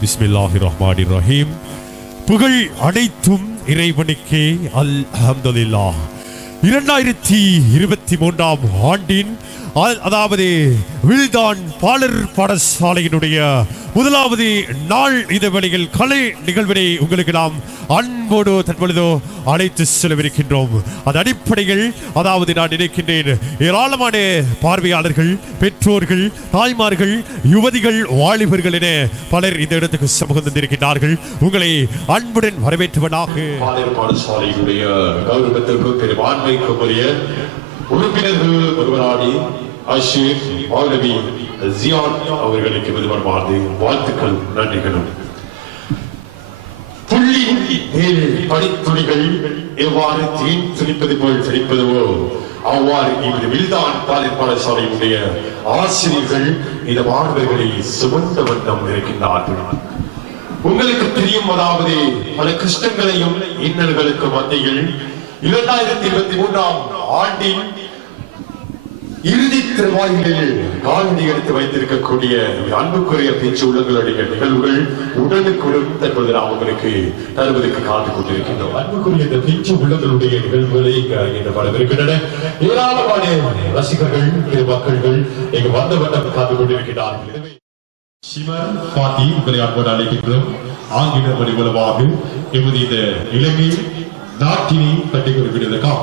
பிஸ்மில்லாஹிர்ரஹ்மானிர்ரஹீம். புகழ் அனைத்தும் இறைவனுக்கே. அல்ஹம்துலில்லாஹ். 2023ஆம் ஆண்டின் அதாவது வில்தான் பாலர் பாடசாலையினுடைய முதலாவது நாள் இந்த வேளையில் கலை நிகழ்வினை உங்களுக்கு நாம் அன்போடு தற்பொழுதோ அழைத்து செல்லவிருக்கின்றோம். அது அடிப்படையில் அதாவது நான் நினைக்கின்றேன் ஏராளமான பார்வையாளர்கள், பெற்றோர்கள், தாய்மார்கள், யுவதிகள், வாலிபர்கள் என பலர் இந்த இடத்துக்கு சமூகம் தந்திருக்கின்றார்கள். உங்களை அன்புடன் வரவேற்றுவனாக. பாலர் பாடசாலையினுடைய கௌரவத்திற்கு பெரும்பான்மைக்குரிய உறுப்பினர்கள் ஒருவராடி அஷீர் மௌலவி ஜியான் அவர்களுக்கு விரும்பமானது வாழ்த்துக்கள், நன்றிகளும். புள்ளி மேல் படித்துளிகள் எவ்வாறு தேன் துணிப்பது போல் துணிப்பதுவோ அவ்வாறு இந்த வில்தான் பாலர் பாடசாலையினுடைய ஆசிரியர்கள் இந்த மாணவர்களை சுமந்த வண்ணம் இருக்கின்றார்கள். உங்களுக்கு தெரியும், அதாவது பல கஷ்டங்களையும் இன்னல்களுக்கு மத்தியில் 2023ஆம் ஆண்டின் இறுதி திருவாயிலில் காலடி எடுத்து வைத்திருக்கக்கூடிய அன்புக்குரிய பேச்சு உள்ளங்களுடைய நிகழ்வுகள் உடனுக்குடன் தற்போது நாம் உங்களுக்கு தருவதற்கு காத்துக் கொண்டிருக்கின்றோம். அன்புக்குரிய இந்த பேச்சு உள்ளங்களுடைய நிகழ்வுகளை வரவிருக்கின்றன. ஏராளமான ரசிகர்கள், மக்கள்கள் இங்கு வந்த வண்ணம் காத்துக் கொண்டிருக்கிறார்கள். சிவர் பாத்தி விளையாட்டு அழைக்கின்றோம். ஆங்கில மொழி மூலமாக எமது இந்த இலங்கை நாட்டினை பற்றி குறிப்பிடுவதற்காக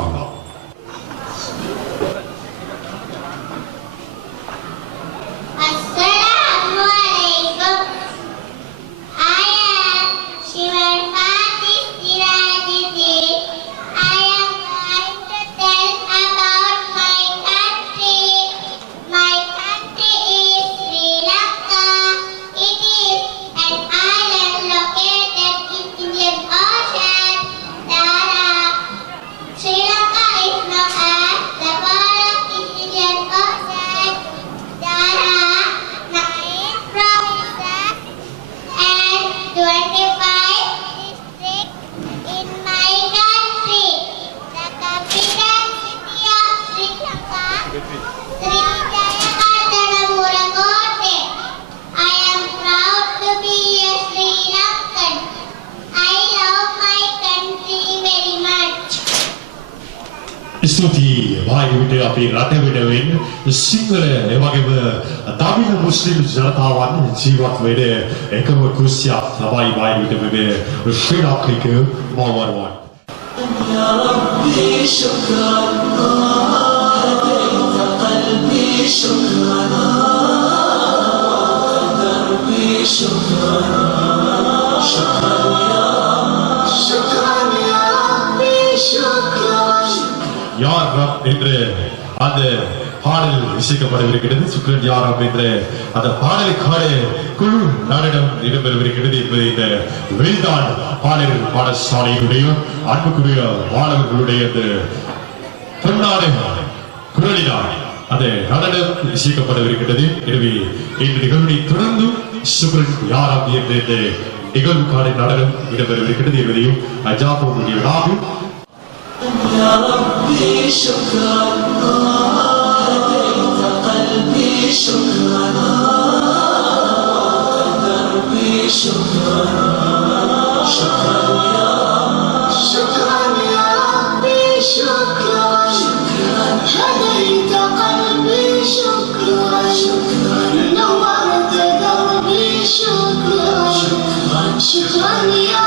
ස්තුතියි. වායුවිට අපේ රට වෙනුවෙන් සිංහල එවැගේම දමිළ මුස්ලිම් ජනතාවන් ජීවත් වෙන එකම කුස්සියක් තමයි වායුවිට මේ ශ්‍රී ලාංකික මවරුවන්. يا ربي شكرا هديت قلبي شكرا دربي شكرا شكرا يا ربي شكرا யார் ரப் என்ற அந்த பாடல் இசைக்கப்படவிருக்கிறது. சுக்ரன் யார் ரப் என்ற அந்த பாடலுக்கான குழு நாளிடம் இடம்பெறவிருக்கிறது என்பது இந்த வில்தான் பாலர் பாடசாலையினுடைய அன்புக்குரிய மாணவர்களுடைய அந்த பொன்னான குரலினால் அந்த நடனம் இசைக்கப்படவிருக்கிறது. எனவே இந்த நிகழ்வை தொடர்ந்து சுக்ரன் யார் ரப் என்ற இந்த நிகழ்வுக்கான நடனம் இடம்பெறவிருக்கிறது என்பதையும் அஜாபுடைய يا ربي شكرا هديت قلبي شكرا دربي شكرا شكرا يا ربي شكرا هديت قلبي شكرا نورت دربي شكرا شكرا يا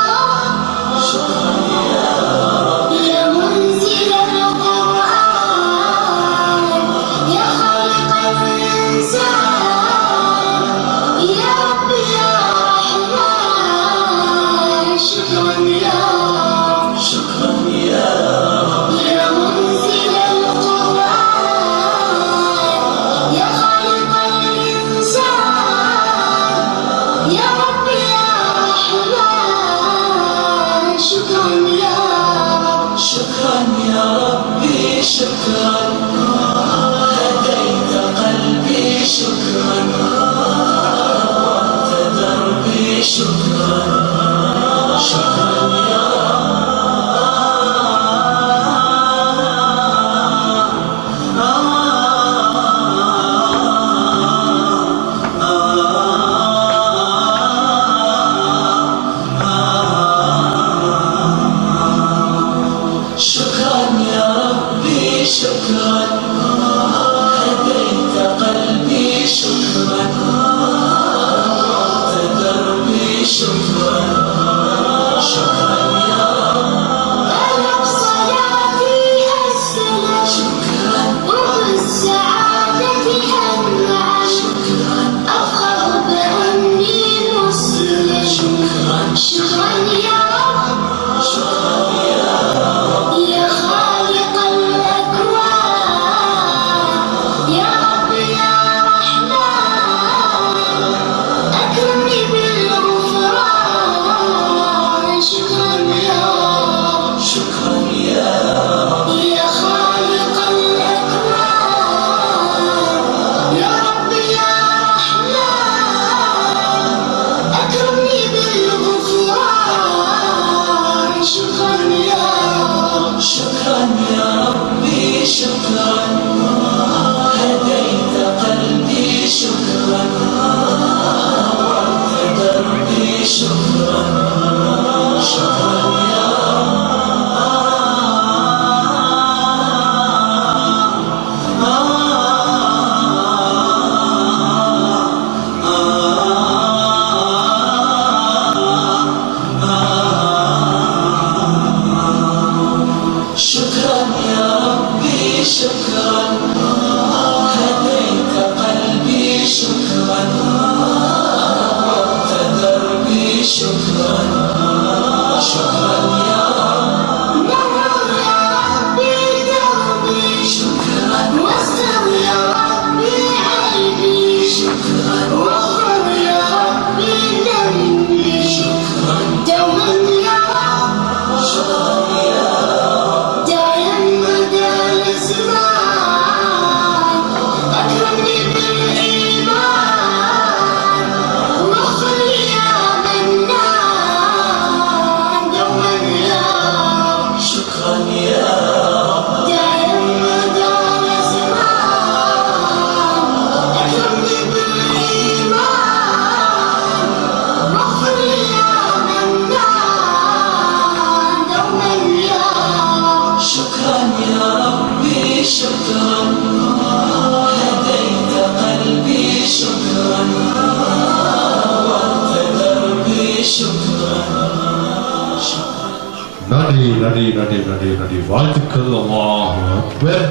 நன்றி நன்றி நன்றி நன்றி நன்றி வாழ்த்துக்கள். அல்லாஹ் அக்பர்.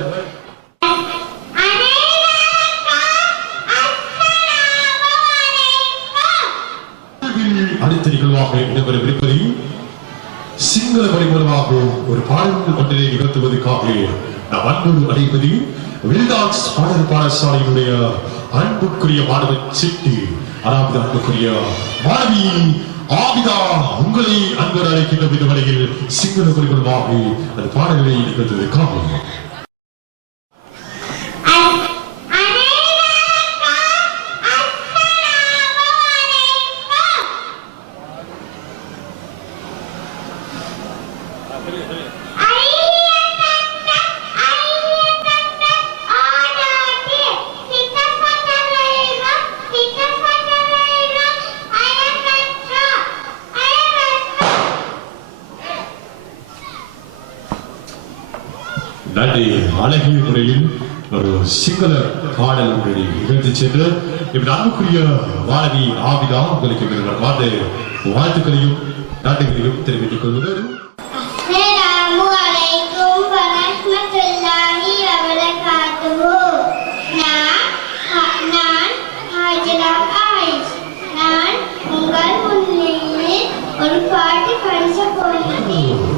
அடுத்த நிகழ்வாக இடம்பெறவிருப்பது சிங்கள வழிமுறையாக ஒரு பாடல் ஒன்றினை நிகழ்த்துவதற்காக நாம் அன்போடு அழைப்பது வில்டான்ஸ் பாடல் பாடசாலையினுடைய அன்புக்குரிய மாணவ சிட்டு, அதாவது அன்புக்குரிய மாணவி ஆபிதா, உங்களை அன்போடு அழைக்கின்ற இந்த வழியில் சிங்கள வழிமுறையாக அந்த பாடல்களை நிகழ்த்துவதற்காக நன்றி. அழகிய முறையில் ஒரு சிங்கள பாடல் ஒன்றை நிகழ்த்தி சென்று இப்படி அன்புக்குரிய மாணவி ஆபிதா உங்களுக்கு வாழ்த்துக்களையும் நன்றிகளையும் தெரிவித்துக் கொள்வது.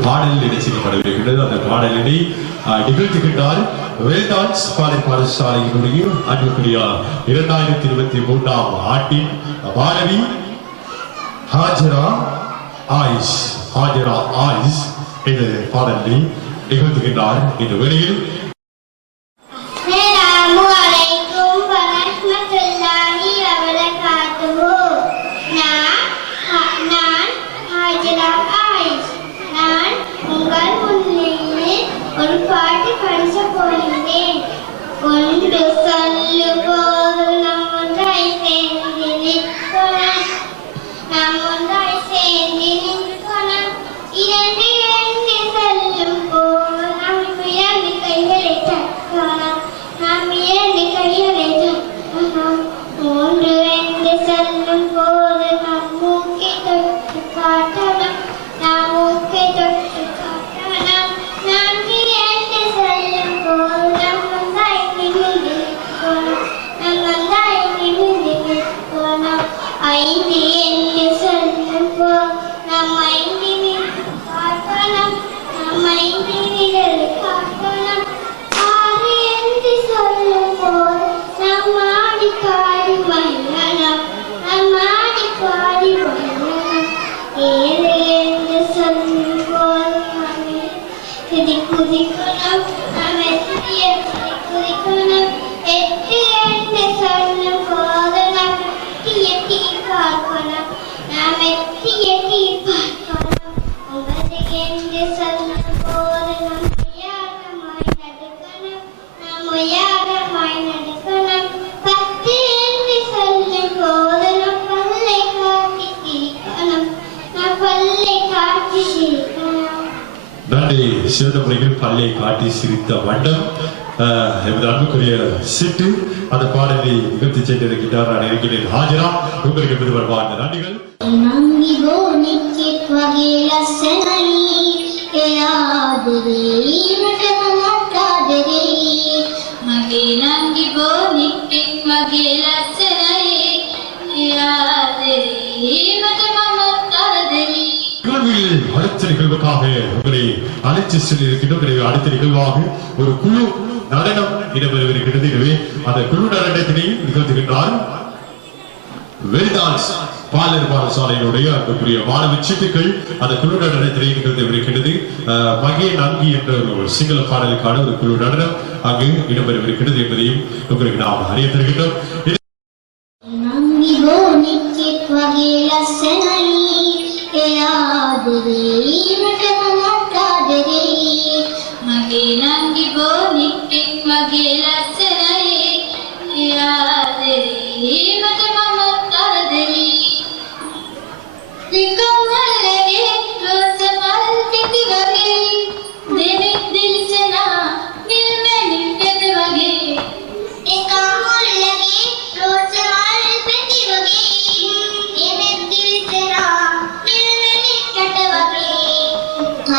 பாடல் நிகழ்ச்சிக்கப்படவிருக்கின்றது. அந்த பாடலினை நிகழ்த்துகின்றார் வேல்டான்ஸ் பாடல் பாடசாலையினுடைய அன்புக்குரிய 2023 ஆண்டின் மாணவி ஹாஜரா ஆயிஸ் இந்த பாடலை நிகழ்த்துகின்றார். இந்த வேளையில் சிறந்த முறையில் பல்லை காட்டி சிரித்த வண்டம் எமது அன்புக்குரிய சிட்டு அந்த பாடலை நிகழ்த்தி சென்றிருக்கிறார். நான் இருக்கிறேன் ஹாஜரா, உங்களுக்கு எமது வருவார் நன்றிகள். அடுத்த நிகழ்வுக்காக உங்களை அழைத்து சென்றிருக்கின்றோம். அடுத்த நிகழ்வாக ஒரு குழு நடனம் இடம்பெறவிருக்கிறது. எனவே அந்த குழு நடனத்தினை நிகழ்த்துகின்றார் வேல்டான்ஸ் பாடல் பாடசாலையினுடைய அன்புக்குரிய மாணவ சிட்டுக்கள். அந்த குழு நடனத்தினை நிகழ்த்தவிருக்கிறது. மகே நங்கி என்ற ஒரு சிங்கள பாடலுக்கான ஒரு குழு நடனம் அங்கு இடம்பெறவிருக்கிறது என்பதையும் உங்களுக்கு நாம் அறிய தருகின்றோம்.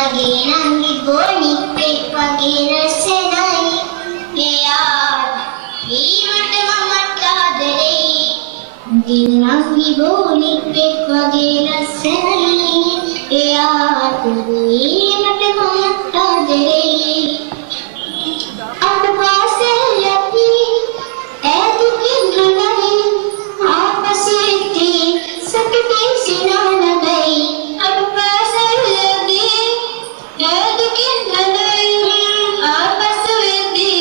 Mage nangi boni pe page rasenai Yar Imat mamata dere Mage nangi boni pe page rasenai Yar Imat mamata dere Ab paase yati Edu kinhanai Aapas itti sakte sinanagai Ab paase yati Edu kinhanai Aapas itti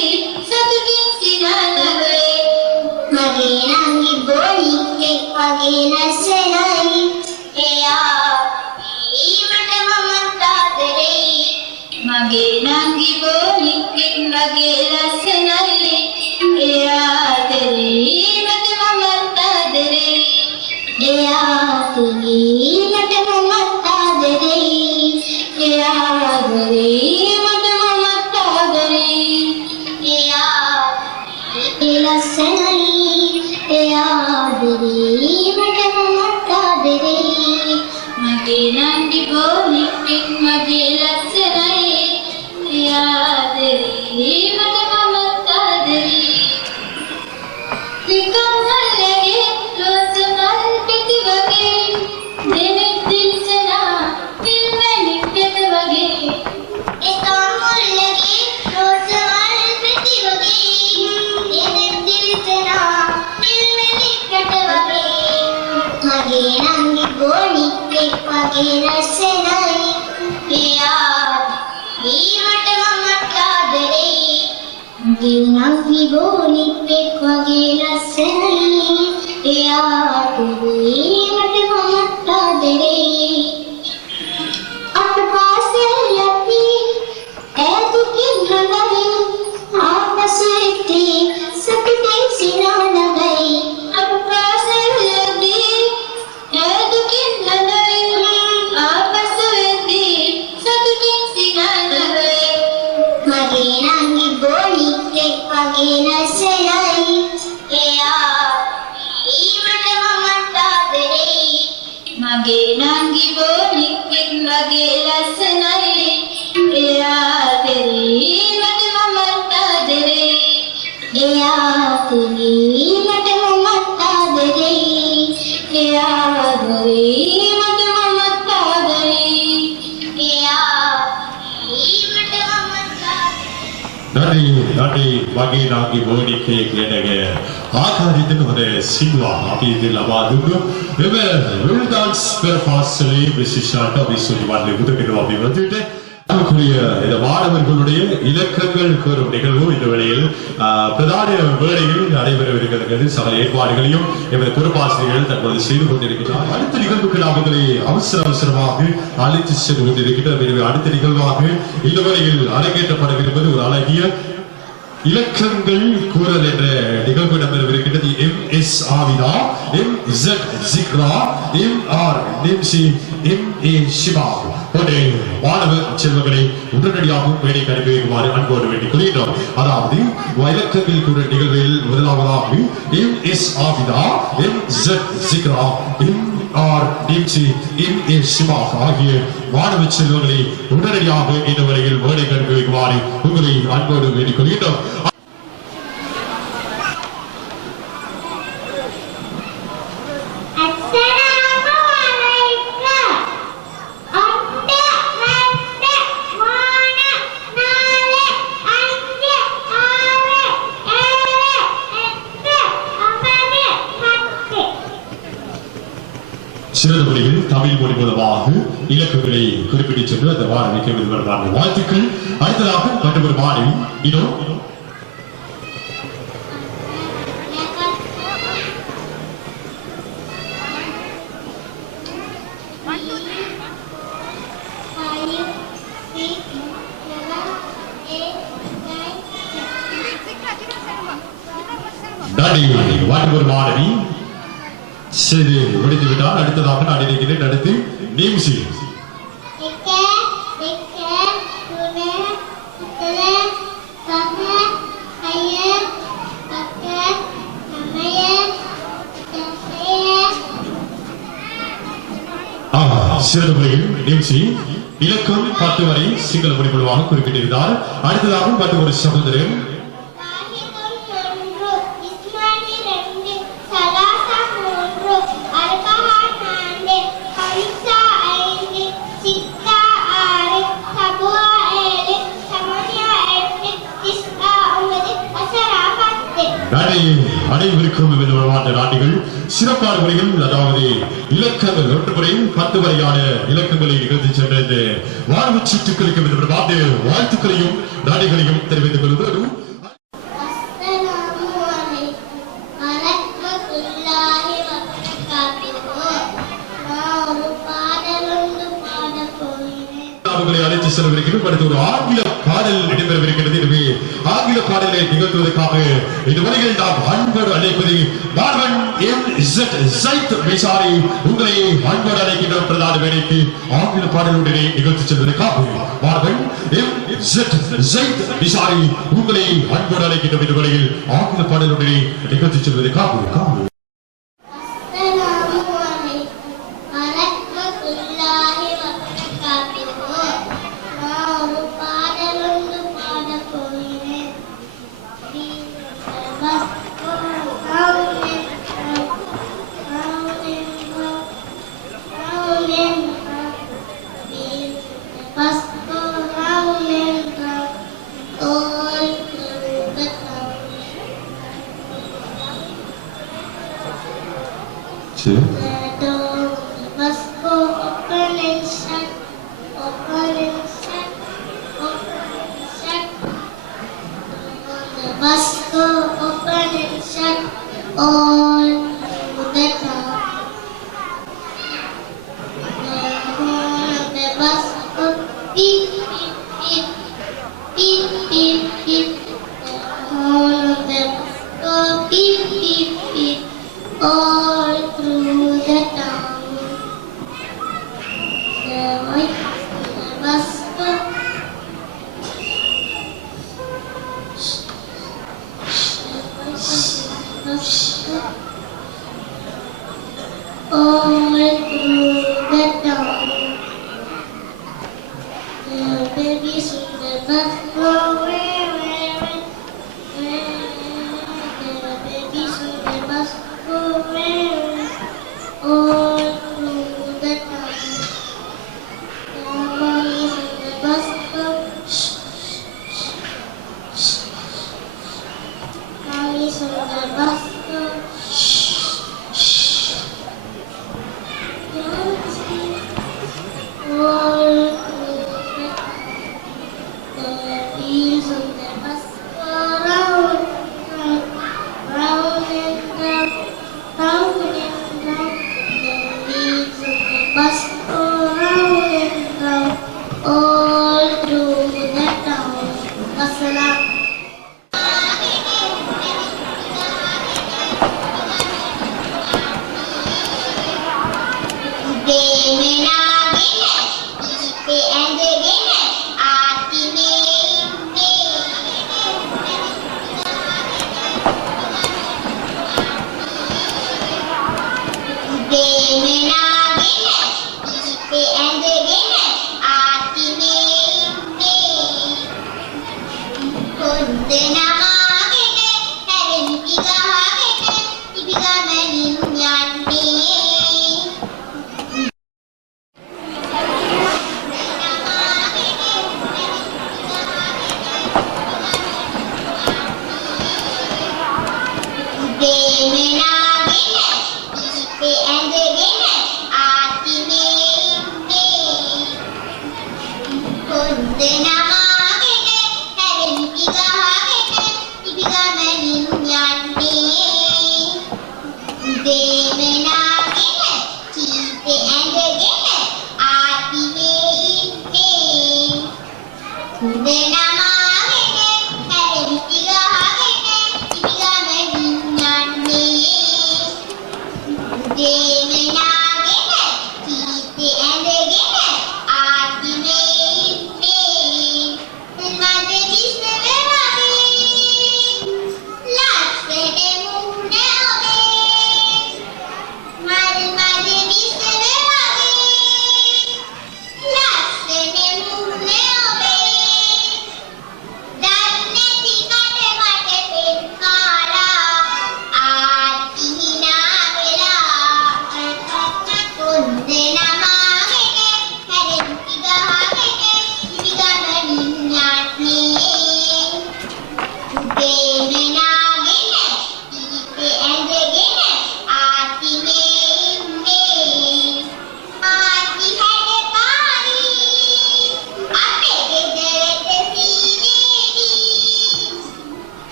sakte sinanagai Mage nangi boni pe page rasenai Yar Imat mamata dere Mage nangi boni pe page rasenai Yadri mat mamata dere Yadri mat mamata dere Yadri mat mamata dere Yadri rasenai Yadri mat mamata dere Mage nangi boni pe mage rasenai Yadri mat mamata dere Dikammal lage rozamal piti wage Dene dil sana dil mein nikkat wage Dikammal lage rozamal piti wage Dene dil sana dil mein nikkat wage Mage nangi boni pe page rasenai Yar Imat mamata dere Mage nangi boni pe page rasenai Yar Imat mamata dere Ab paase yati Edu kinhanai Aapas itti sakte sinanagai Ab paase yati Edu kinhanai Aapas itti sakte sinanagai Mage nangi boni pe page rasenai Yar Imat mamata dere Mage nangi boni pe page rasenai Yadri mat mamata dere Yadri mat mamata dere Yadri mat mamata dere Yadri mat mamata நன்றி நன்றி වගේ නාගේ බෝනිකේ කියනගේ ආකාරයෙන් හොඳ සිල්වා අපි ඉතින් ලබා දුන්නු මෙම විල්ඩන්ස් පෙරපාසලේ විශේෂාට විසුලි වන්නේ බුදුකෙනවා අපි වදිට நமக்குரிய இந்த மாணவர்களுடைய இலக்கங்கள் கூறும் நிகழ்வு இந்த வேளையில் பிரதான வேளையில் நடைபெறவிருக்கிறது சகல ஏற்பாடுகளையும் எமது பொறுப்பாசிரியர்கள் தற்போது செய்து கொண்டிருக்கிறார் அடுத்த நிகழ்வுக்கு நாம் உங்களை அவசரமாக அழைத்து சென்று கொண்டிருக்கிறார் எனவே அடுத்த நிகழ்வாக இந்த வேளையில் அரங்கேற்றப்படவிருப்பது ஒரு அழகிய இலக்கங்கள் கூறல் என்ற நிகழ்வு நடைபெறவிருக்கிறது MS ஆவிதா MZ Zikra MR நிம்சி MA ஷிபா போன்ற மாணவ செல்வங்களை உடனடியாக மேடை கருவிக்குமாறு அன்போடு வேண்டிக் கொள்கிறோம் அதாவது இலக்கங்கள் கூறல் நிகழ்வில் முதலாவதாக MS ஆவிதா MZ Zikra MR நிம்சி MA ஷிபா ஆகிய மாணவ செல்வங்களை உடனடியாக இந்த வேளையில் மேடை கருவிக்குமாறு உங்களை அன்போடு வேண்டிக் கொள்கிறோம் சிறந்த முறையில் தமிழ் மொழி மூலமாக இலக்குகளை குறிப்பிட்டு சென்று அந்த மாணவிக்கு விரும்புகிறார் வாழ்த்துக்கள் அடுத்ததாக மற்றொரு மாணவி இதோ மற்றொரு மாணவி சரி முடித்து விட்டால் அடுத்ததாக நான் நினைக்கிறேன் அடுத்து நிம்சி சிறந்த முறையில் நிம்சி இலக்கம் 10 வரை சிங்கள மொழி மூலமாக குறிப்பிட்டிருந்தார். அடுத்ததாக மற்றும் ஒரு சகோதரன் அனைவருக்கும் நாட்டிகள் சிறப்பான முறையில் அதாவது இலக்கங்கள் 1 முறை 10 வரையான இலக்கங்களை நிகழ்த்தி சென்றது வாழ்வு சீட்டுக்களுக்கு பார்த்து வாழ்த்துக்களையும் நாடுகளையும் தெரிவித்துக் கொள்வதோடு அழைத்து செல்லவிருக்கிறது. அடுத்து ஒரு ஆங்கில பாடல் இடம்பெறவிருக்கிறது. எனவே ஆங்கில பாடலை நிகழ்த்துவதற்காக இந்த வழியில் நாம் அன்போடு அழைப்பது மார்வன் எம்.இசட். மிசாரி உங்களை அன்போடு அழைக்கின்ற பிரதான வேலைக்கு ஆங்கில பாடலுடனே நிகழ்த்தி செல்வதற்காக மார்வன் எம்.இசட். மிசாரி உங்களை அன்போடு அழைக்கின்ற இந்த வழியில் ஆங்கில பாடலுடனே நிகழ்த்தி செல்வதற்காக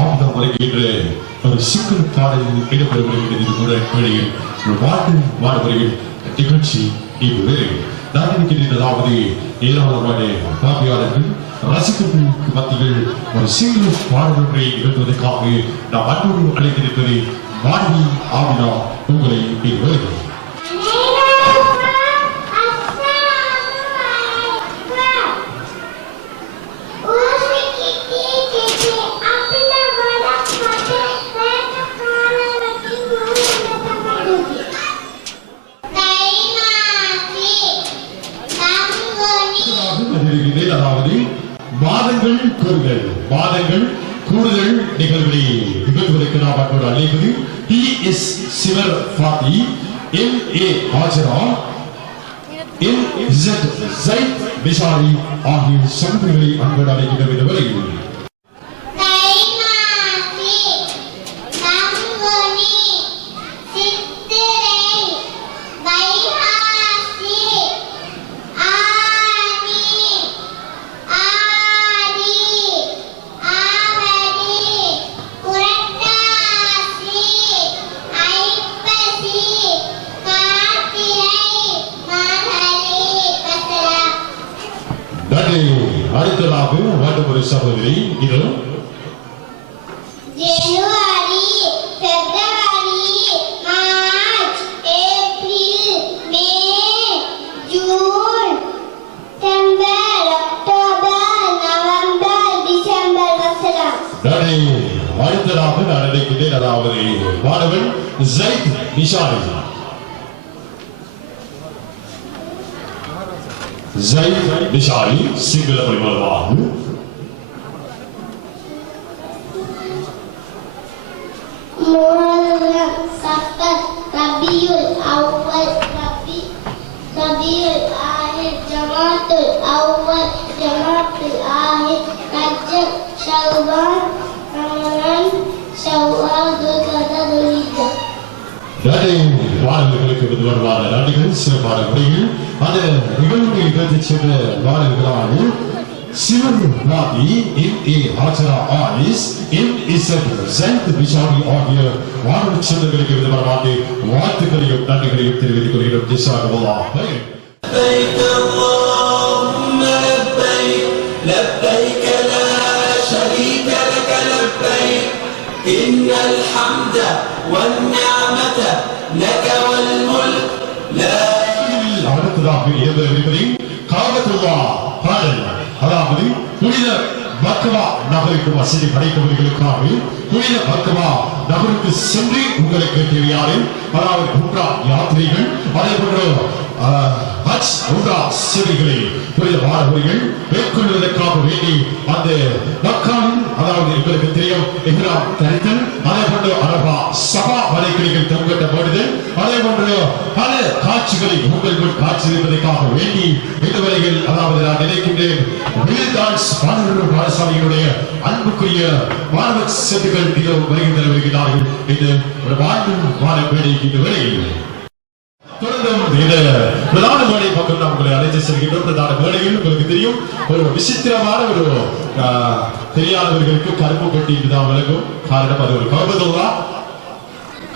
ஆயுதம் வருகின்ற ஒரு சிக்கல் பாடலில் இடம்பெறுகிறது கூட வழியில் ஒரு பாட்டு பாடுவரையில் நிகழ்ச்சி இது நான் இருக்கின்றதாவது ஏராளமான பார்வையாளர்கள் ரசிகர்களுக்கு மத்தியில் ஒரு சிங்கிள் பாடல்களை நிகழ்த்துவதற்காக நாம் அன்போடு அழைத்திருப்பதை மாணவி ஆவினா உங்களை வருகிறேன். மாதங்கள் கூறுதல் கூடுதல் நிகழ்வுகளை நிகழ்வதற்கு நாம் அன்போடு அழைப்பது T.S. சிவர் ஃபாத்தி, M.A. ஹாஜரா, M.Z. ஜைத் பிஷாரி ஆகிய சமூகங்களை அன்போடு அழைக்கின்ற விதவரை அடுத்ததாக வேண்டும் ஒரு சகோதரி இது ஜனவரி, பிப்ரவரி, March, April, May, June, September, October, November, December வசலாம். அடுத்ததாக நான் நினைக்கிறேன் அதாவது மாணவன் ஜைத் நிஷானி. زيد بشعري سنجل بالمربع محرم صفر ربيع الأول ربيع الآخر جماد الأول جماد الآخر رجب شعبان رمضان شوال ذو القعدة ذو الحجة. மாணவர்களுக்கு வருவான நாடுகள் சிறப்பான முறையில் அந்த நிகழ்வுகளை நிகழ்த்தி சென்ற மாணவர்களான சிவர் பாதி, M.A. Hajara Alice, M.Z. Zaid பிஷாரி ஆகிய மாணவ சொந்தங்களுக்கு விதமான வாழ்த்துக்களையும் நன்றிகளையும் தெரிவித்துக் கொள்கிறோம். ஜஸாக்கல்லாஹ் ஹைர். لبيك اللهم لبيك لبيك لا شريك لك لبيك إن الحمد والنعمة لك والملك لا அடுத்ததாக இடம்பெறுவதை காபத்துல்லா பாடல் அதாவது புனித மக்கா நகருக்கு வசதி படைத்தவர்களுக்காக புனித மக்கா நகருக்கு சென்று உங்களுக்கு தேவையான அதாவது உம்ரா யாத்திரைகள் அதே போன்று ஹஜ் உம்ரா சேவைகளை புனித மாணவர்கள் மேற்கொள்வதற்காக வேண்டி அந்த மக்காவின் அதாவது உங்களுக்கு தெரியும் இஹ்ராம் தரித்தல் அதே போன்று அரபா சபா வரைக்கிளைகள் தொங்கட்ட போடுதல் அதே போன்று பல காட்சிகளை உங்கள் முன் காட்சியளிப்பதற்காக வேண்டி இதுவரையில் அதாவது நான் நினைக்கின்றேன் வில்டான்ஸ் பாடசாலையினுடைய அன்புக்குரிய மாணவ செட்டுகள் இதோ வருகிறார்கள். இது ஒரு வாழ்வு மாணவ வேலைக்கு இதுவரையில் தொடர்ந்து இந்த பிரதான வேலை பக்கம் நாம் உங்களை அழைத்து செல்கின்றோம். பிரதான வேலையில் உங்களுக்கு தெரியும் ஒரு விசித்திரமான ஒரு தெரியாதவர்களுக்கு கருப்பு பெட்டி இதுதான் விளக்கும். காரணம் அது ஒரு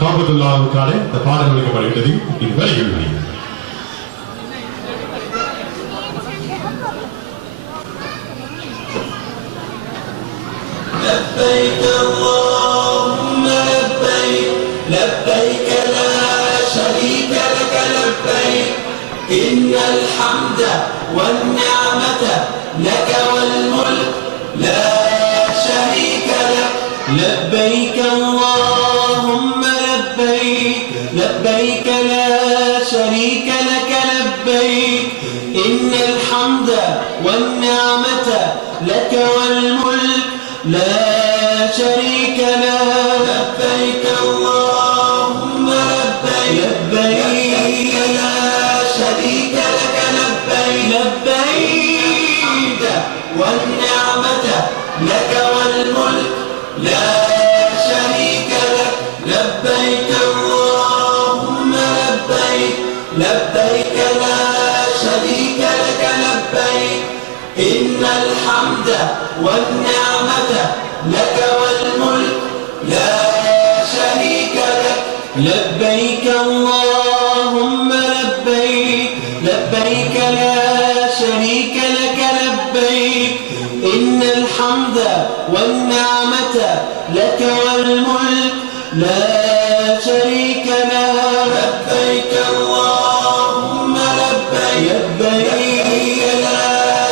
காபத்துல்லாவுக்கான இந்த பாடல் வழங்கப்படுகிறது. இது வேலைகள் لبيك اللهم لبيك لبيك لا شريك لك لبيك إن الحمد والنعمة لك والملك لا شريك لك لبيك اللهم لبيك لبيك لا شريك لك لبيك إن الحمد والنعمة لك والملك لا شريك له لبيك اللهم لبيك لبيك لا شريك لك لبيك لبيك والنعمة لك والملك لا شريك لبيك اللهم لبيك لبيك لا شريك لك لبيك إن الحمد والنعمة لك والملك لا شريك له لبيك اللهم لبيك لبيك لا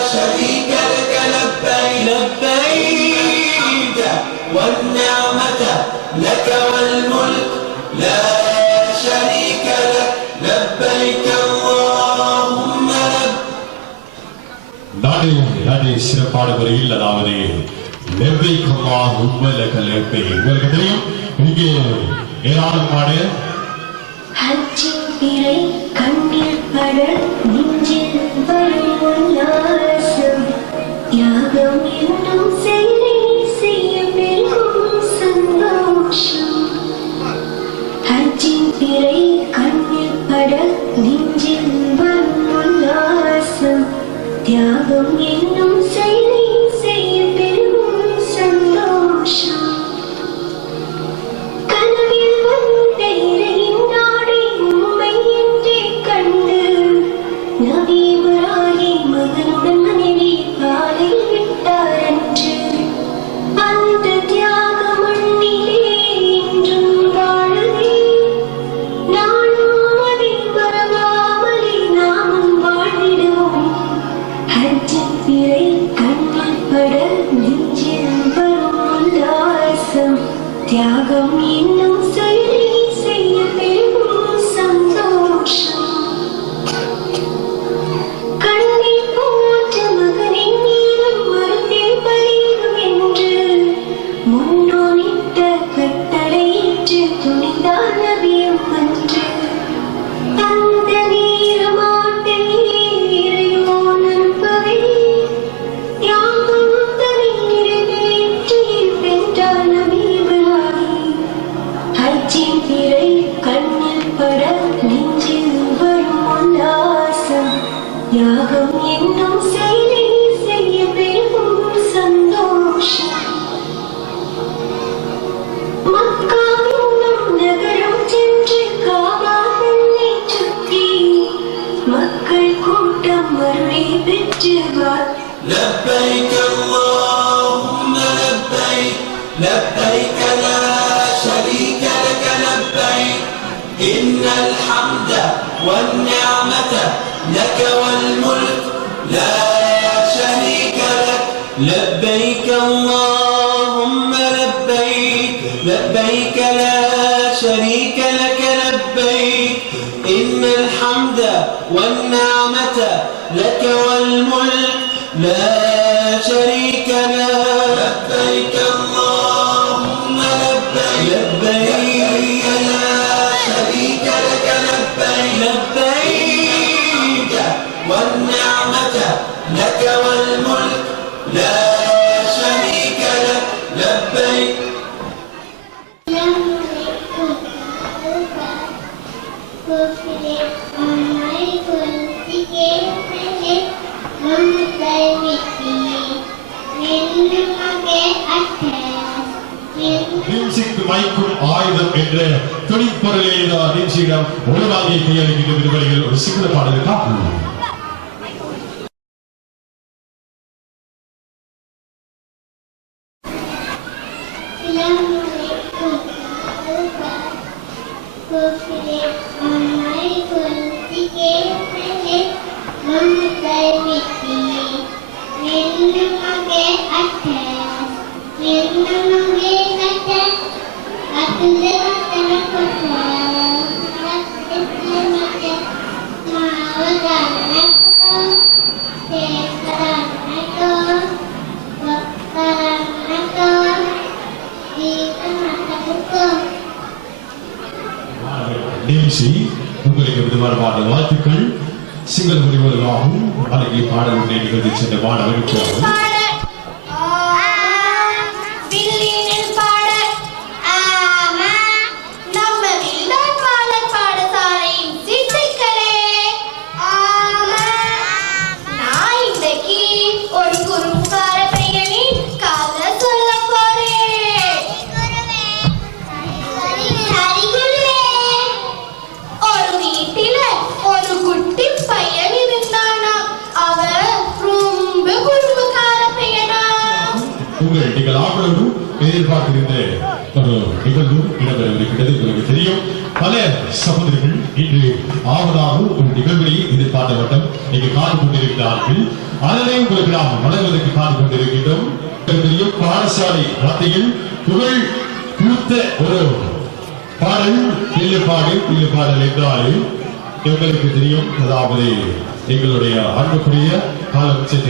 شريك لك لبيك لبيك والنعمة لك والملك لا شريك لك لبيك اللهم நாடு சிறப்பான முறையில் அதாவது லெப்பைக்கல்லா உம்மலக லெப்பை உங்களுக்கு தெரியும் இங்கே ஏராளமான ஹஜ்ஜின் பிறை கண்ணில் பட நெஞ்சில் வரும் உல்லாசம் தியாகம் என்னும் செயலை செய்ய பெரும் சந்தோஷம் ஹஜ்ஜின் பிறை கண்ணில் பட நெஞ்சில் வரும் உல்லாசம் தியாகம் என்னும் செயலை செய்ய பெரும் சந்தோஷம் கனவில் வந்த இறையின் நாடை உண்மை என்றே கண்டு நபி இப்ராஹிம் மகனுடன் மனைவி பாலில் விட்டார் அன்று அந்த தியாக மண்ணிலே இன்றும் வாழுதே நானும் அதில் மறவாமலே நாமும் வாழ்ந்திடுவோம் ஹஜ்ஜின் பிறை கண்ணில் பட நெஞ்சில் வரும் உல்லாசம் தியாகம் என்னும் செயலை செய்ய பெரும் சந்தோஷம் கண்ணீர் போன்ற மகனின் நீரம் மருந்தே பழியும் என்று முன்னோனிட்ட கட்டளையிட்டு துணிந்தார் நபியும் அன்று அந்த நீரமாட்டை இறையோ நண்பவே யாவும் தனி நிறைவேற்றி வென்றார் நபி இப்ராஹிம் ஹஜ்ஜின் பிறை கண்ணில் பட நெஞ்சில் வரும் உல்லாசம் யாகம் என்னும் செயலை செய்ய பெரும் சந்தோஷம் மக்கா என்னும் நகரம் சென்று காபா தன்னை சுற்றி மக்கள் கூட்டம் மருளை பெற்று لبيك اللهم لبيك لبيك لا شريك لك لبيك إن الحمد والنعمة لك والملك لا شريك لك لبيك اللهم لبيك لبيك لا شريك لك لبيك إن الحمد والنعمة لك والملك لا شريك له لبيك اللهم لبيك لبيك لا شريك لك لبيك لبيك والنعمة لك والملك لا شريك لك لبيك நிம்சிக்கு மைக்கும் ஆயுதம் என்ற துணிப்பொருளை நிம்சியிடம் உலகாகிய கையளிக்கின்ற விடுதலையில் ஒரு சிங்கள பாடலை காப்போம். நிம்சி உங்களுக்கு விதமான வாழ்த்துக்கள். சிங்கள மொழிவர்களாகவும் அழகிய பாடல் நிகழ்ச்சி சென்ற மாணவருக்கு ஒரு நிகழ்வு இடம்பெறவிருக்கிறது. உங்களுக்கு தெரியும், பல சகோதரர்கள் இன்று ஆவதாக ஒரு நிகழ்வை எதிர்பார்த்த வட்டம் இங்கு காத்து கொண்டிருக்கிறார்கள். அதனை உங்களுக்கு நாம் வழங்குவதற்கு காத்து கொண்டிருக்கின்றோம். தெரியும், பாடசாலை மத்தியில் புகழ் பூத்த ஒரு பாடல் வில்லுப்பாடல் என்றாலே எங்களுக்கு தெரியும். அதாவது எங்களுடைய அன்புக்குரிய காலம் சென்ற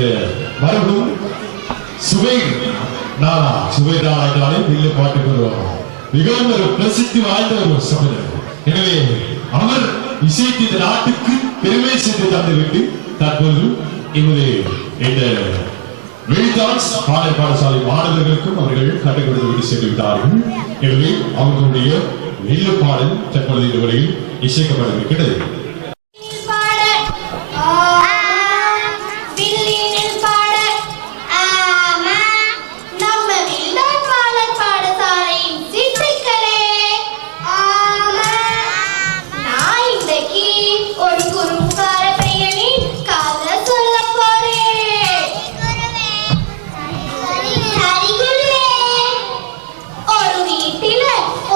மரபும் சுவைர் என்றாலே வில்லு பாட்டுக்கு வருவாங்க. மிகவும் ஒரு பிரசித்தி வாய்ந்த ஒரு சகோதரர். எனவே அவர் இசைக்கு இந்த நாட்டுக்கு பெருமை சேர்த்து தந்துவிட்டு தற்போது இந்த வெளிதான்ஸ் பாடசாலை மாணவர்களுக்கும் அவர்கள் கற்றுக் கொடுத்து விட்டு சென்று விட்டார்கள். எனவே அவர்களுடைய வில்லு பாடல் தற்பொழுது இந்த வழியில் இசைக்கப்படவிருக்கிறது.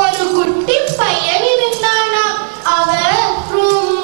ஒரு குட்டி பையன் இருந்தானா. அவன் ரொம்ப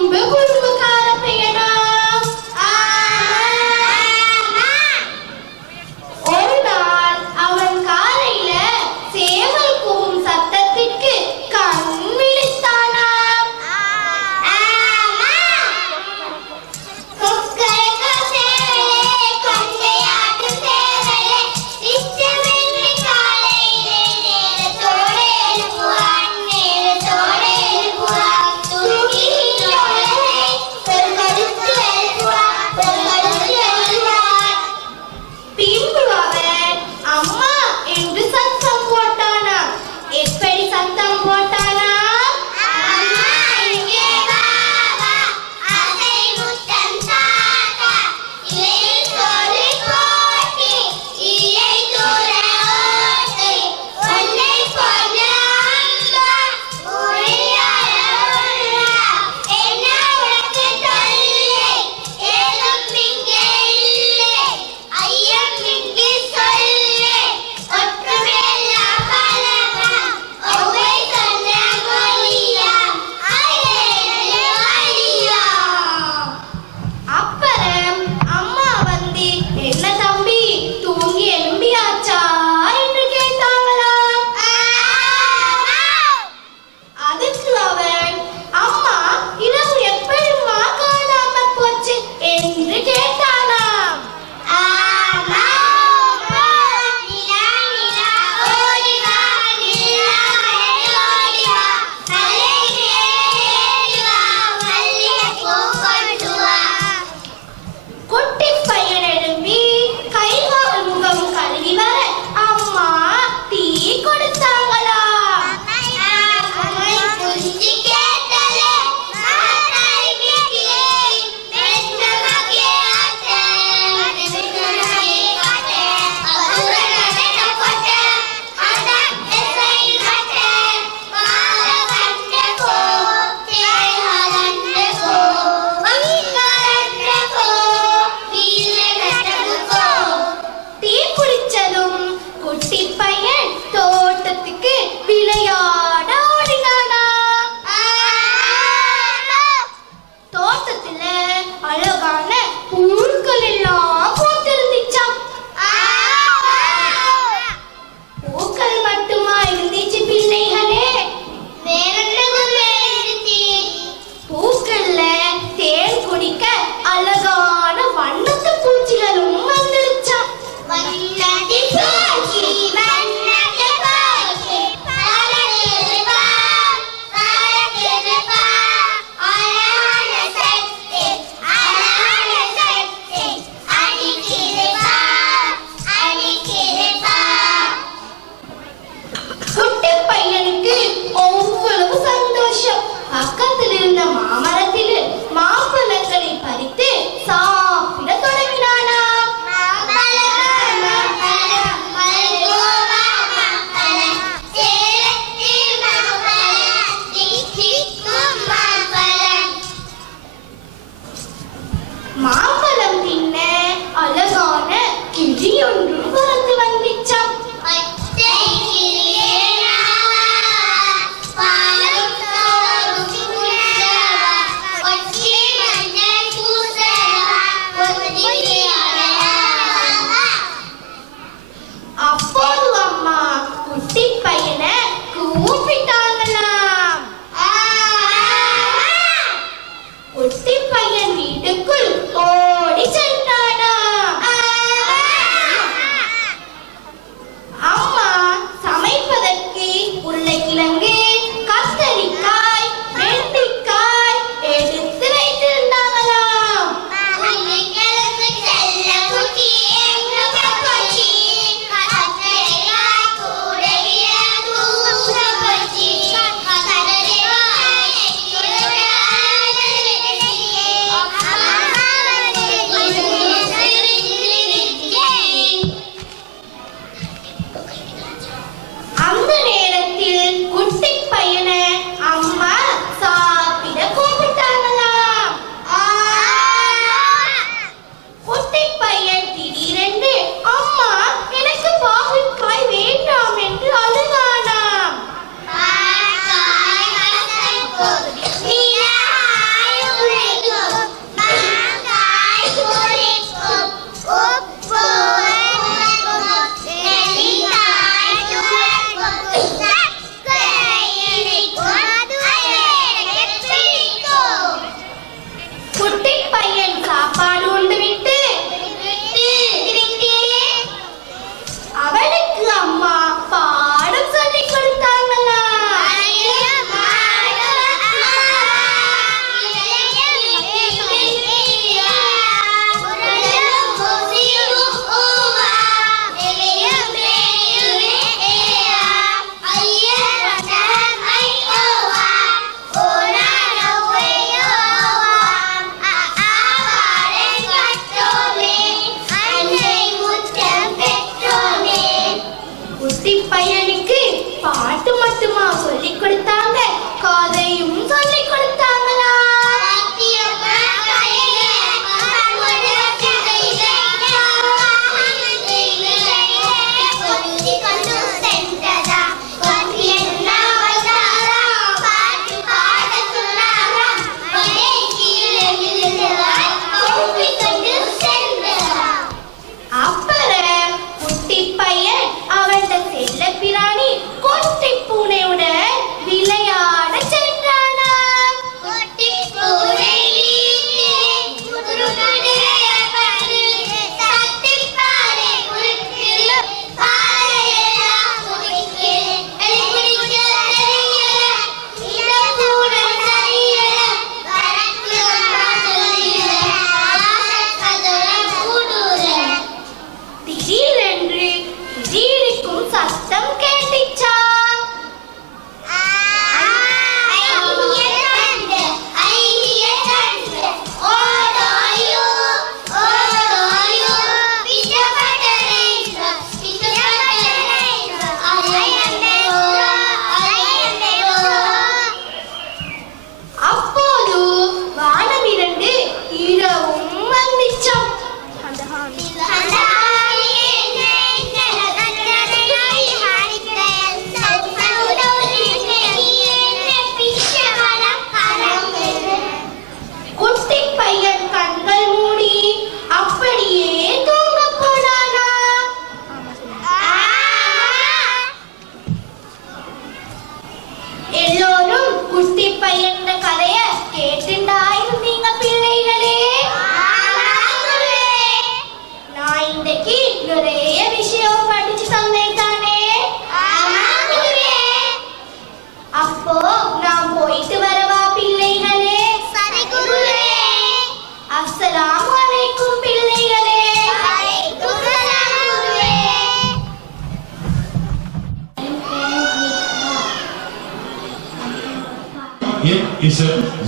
MZ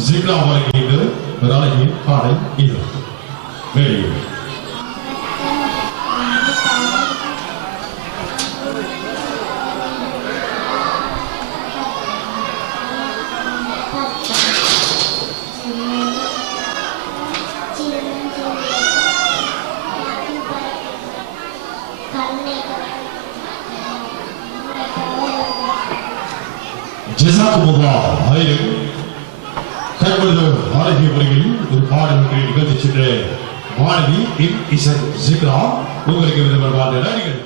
Zikra வழங்கியது ஒரு அழகிய பாடல் இது. வெளியே ஜஸாக்குமுல்லாஹ் ஹைரன். தற்பொழுது அழகிய முறையில் ஒரு பாடல் ஒன்றை நிகழ்த்தி சென்ற மாணவி MZ Zikra உங்களுக்கு விதமான பாடல்கள்.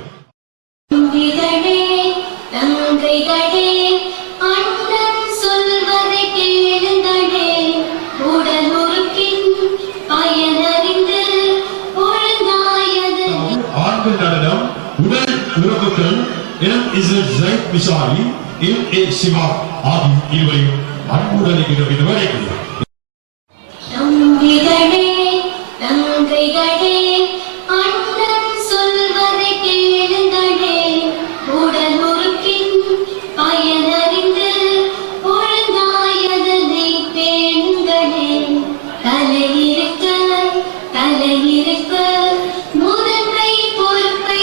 தம்பிகளே, தங்கைகளே, அண்ணன் சொல்வதை கேளுங்களே. உடல் உறுப்பின் பயனறிந்து ஒழுங்காயது. ஆண்கள் நடனம், உடல் உறுப்புகள் MZ Zaid Misari, MA Siva ஆகிய இருவரையும் அன்புடன் இதுவரை தம்பிகளே, தங்கைகளே, அண்ணன் சொல்வதை கேளுங்களே. உடல் உறுப்பின் பயனறிந்து ஒழுங்காயதனை பேணுங்களே. தலையிருக்க தலையிருக்க முதன்மை பொறுப்பை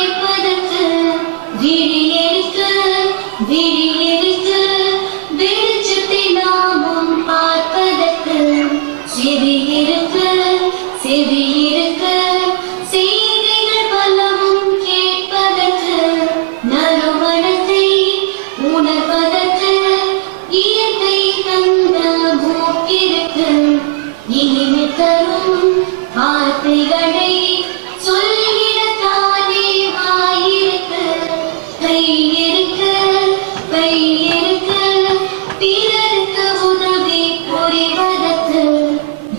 ஏற்பதற்கு விழியிருக்க விழியிருக்க வெளிச்சத்தை நாமும் பார்ப்பதற்கு செவியிருக்க செவியிருக்க செய்திகள் பலவும் கேட்பதற்கு நறுமணத்தை உணர்வதற்கு இயற்கை தந்த மூக்கிற்கு இனிமை தரும் வார்த்தைகளை சொல்லிடத்தானே வாயிருக்கு. கையிருக்க கையிருக்க பிறருக்கு உதவி புரிவதற்கு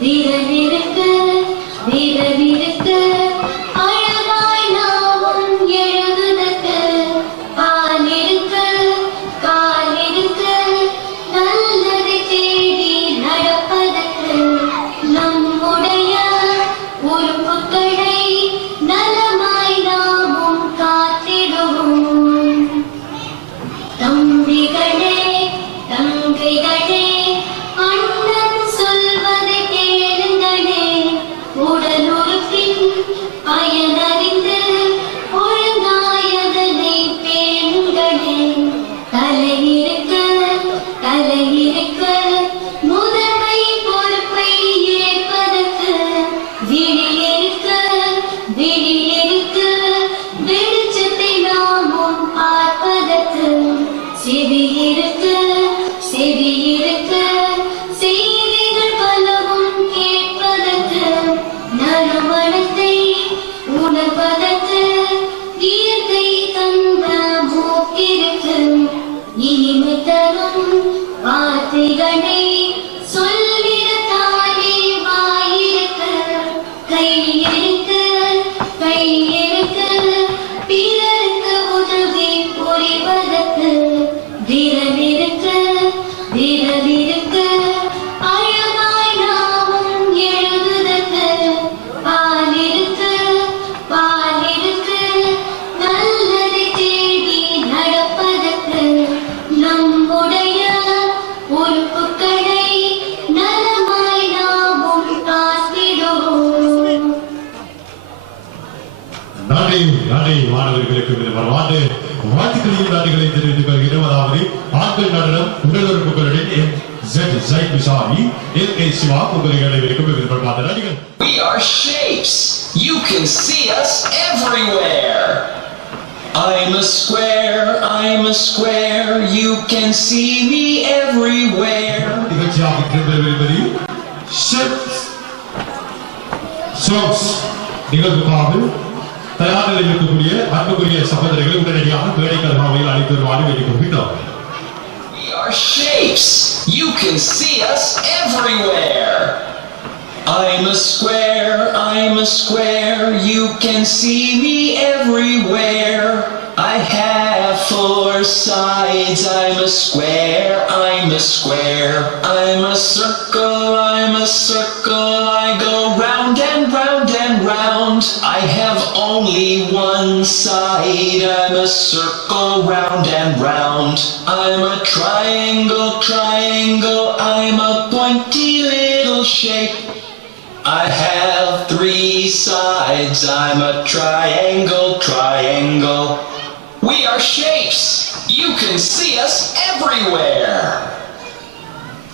விரலிருக்க விரலிருக்க அழகாய் நாமும் எழுதுதற்கு. காலிருக்க காலிருக்க நல்லதை தேடி நடப்பதற்கு. நம்முடைய உறுப்புகளை நலமாய் நாமும் காத்திடுவோம். தம்பிகளே, தங்கைகளே, அண்ணன் சொல்வதை கேளுங்களே. உடல் உறுப்பின் பயனறிந்து ஒழுங்காயதனை பேணுங்களே. தலையிருக்க தலையிருக்க முதன்மை பொறுப்பை ஏற்பதற்கு விழியிருக்க விழியிருக்க வெளிச்சத்தை நாமும் பார்ப்பதற்கு செவியிருக்க செவியிருக்க செய்திகள் பலவும் கேட்பதற்கு நறுமணத்தை உணர்வதற்கு இயற்கை தந்த மூக்கிற்கு இனிமை தரும் வார்த்தைகளை சொல்லிடத்தானே வாயிருக்கு. கையிருக்க கையிருக்க பிறருக்கு உதவி புரிவதற்கு. விரலிருக்க விரலிருக்க அழகாய் நாமும் எழுதுதற்கு. பாலிருக்க பாலிருக்க நல்லதை தேடி நடப்பதற்கு. நம்முடைய உறுப்புகளை நலமாய் நாமும் காத்திடுவோம். நன்றி நன்றி மாணவர்களுக்கு விதமான வாழ்த்துக்களையும் நன்றிகளை தெரிவித்துக் கொள்கிறோம். அதாவது ஆண்கள் நடனம், உடல் உறுப்புகளுடன் MZ Zaid Misari, MA Siva உங்களுக்கு அனைவருக்கும் விதமான நன்றிகள். We are shapes. You can see us everywhere. I'm a square, I'm a square. You can see me everywhere. நிகழ்ச்சியாக திரும்பி ஷேப்ஸ் சாங்ஸ் நிகழ்வுக்காக தயார் நிலையில் இருக்கக்கூடிய அன்புக்குரிய சகோதரிகளை உடனடியாக மேடைக்கருகாமையில் அழைத்து வருமாறு வேண்டிக் கொள்கின்றோம். We are shapes. You can see us everywhere. I'm a square, I'm a square. You can see me everywhere. I have four sides. I'm a square, I'm a square. I'm a circle, I'm a circle. I go round and round and round. I have only one side. I'm a circle round and round. I'm a triangle, triangle, I'm a pointy little shape. I have 3 sides, I'm a triangle, triangle. We are shapes, you can see us everywhere.